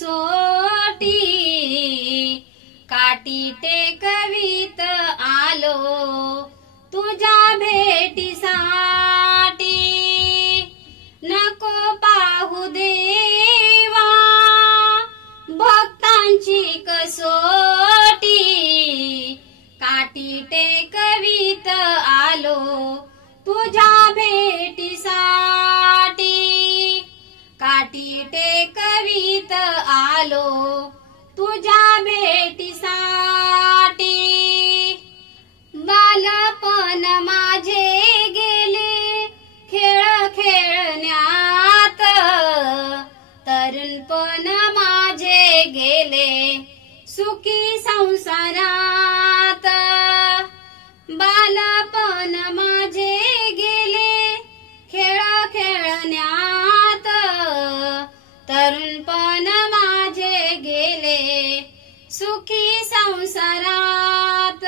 कसोटी काठी टेकवीत आलो तुझ्या भेटीसाठी। नको पाहू देवा भक्तांची कसोटी काठी टेकवीत आलो तुझ्या भेटीसाठी। काठी टेकवीत आलो तुझ्या भेटीसाठी। बालपण माझे गेले खेळ खेळण्यात, तरुणपण माझे गेले सुखी संसारात। बालपण माझे गेले खेळ खेळण्यात, तरुणपण माझे गेले सुखी संसारात।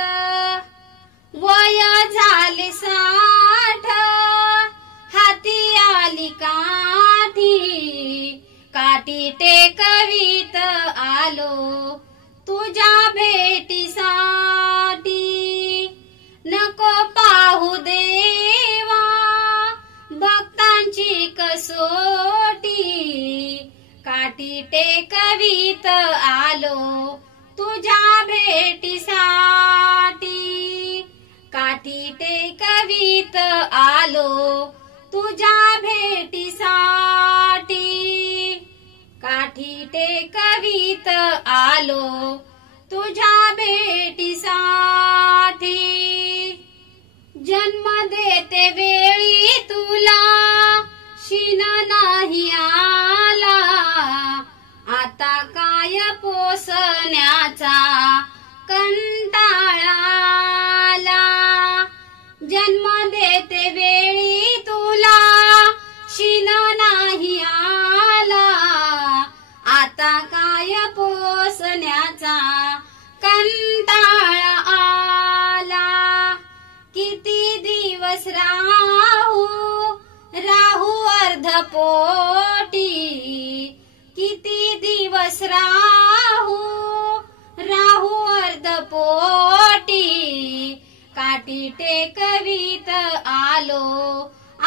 वय झाले 60 हाती आली काठी, काठी टेकवीत आलो तुझ्या भेटीसाठी। नको पाहू देवा भक्तांची कसोटी काठी टेकवीत आलो तुझ्या भेटीसाठी। काठी टेकवीत आलो तुझ्या भेटीसाठी। काठी टेकवीत आलो तुझ्या भेटीसाठी। जन्म देते वेळी तुला शिन नाही आला, आता काय पोसण्याचा कंटाळा आला। जन्म देते वेळी तुला शिन नाही आला, आता काय पोसण्याचा कंटाळा आला। किती दिवस राहू राहू अर्धपोटी, किती दिवस राहू राहू अर्धपोटी काठी टेकवीत आलो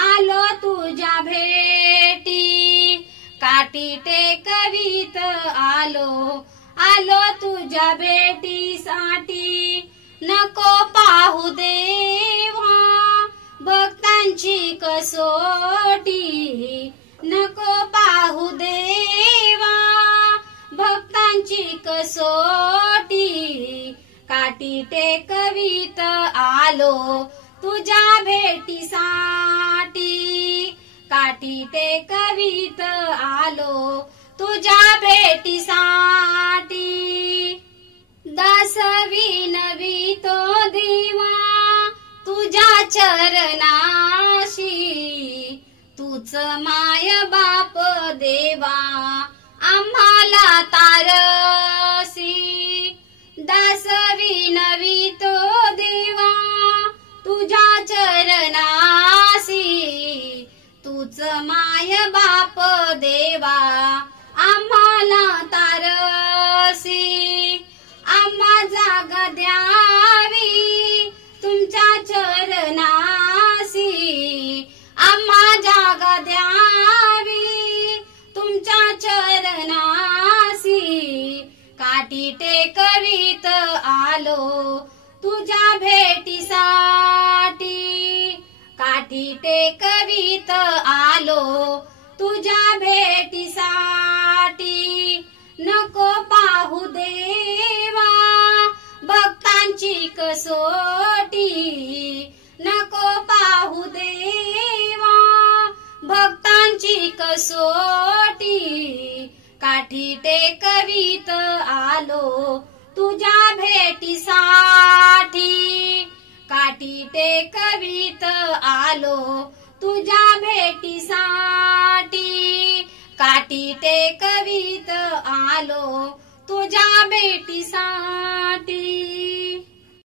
आलो तुझ्या भेटी। काठी टेकवीत आलो आलो तुझ्या भेटीसाठी। नको पाहू देवा भक्तांची कसोटी, नको पाहू देवा भक्तांची कसोटी काठी टेकवीत आलो तुझ्या भेटीसाठी। काठी टेकवीत आलो तुझ्या भेटीसाठी। दास विनवितो देवा तुझ्या चरणाशी, तूच माय बाप देवा आम्हाला तारसी। दास विनवितो देवा तुझ्या चरणाशी, तूच माय बाप देवा आम्हाला तारसी। आम्हा जागा द्यावी तुमच्या चरणासी, आम्हा जागा द्यावी तुमच्या चरणासी। काठी टेकवीत आलो तुझ्या भेटीसाठी। काठी टेकवीत आलो तुझ्या भेटीसाठी। नको पाहू देवा भक्तांची कसोटी, नको पाहू देवा भक्तांची कसोटी काठी टेकवीत आलो तुझ्या भेटीसाठी। काठी टेकवीत आलो तुझ्या भेटीसाठी। काठी टेकवीत आलो तुझ्या भेटीसाठी।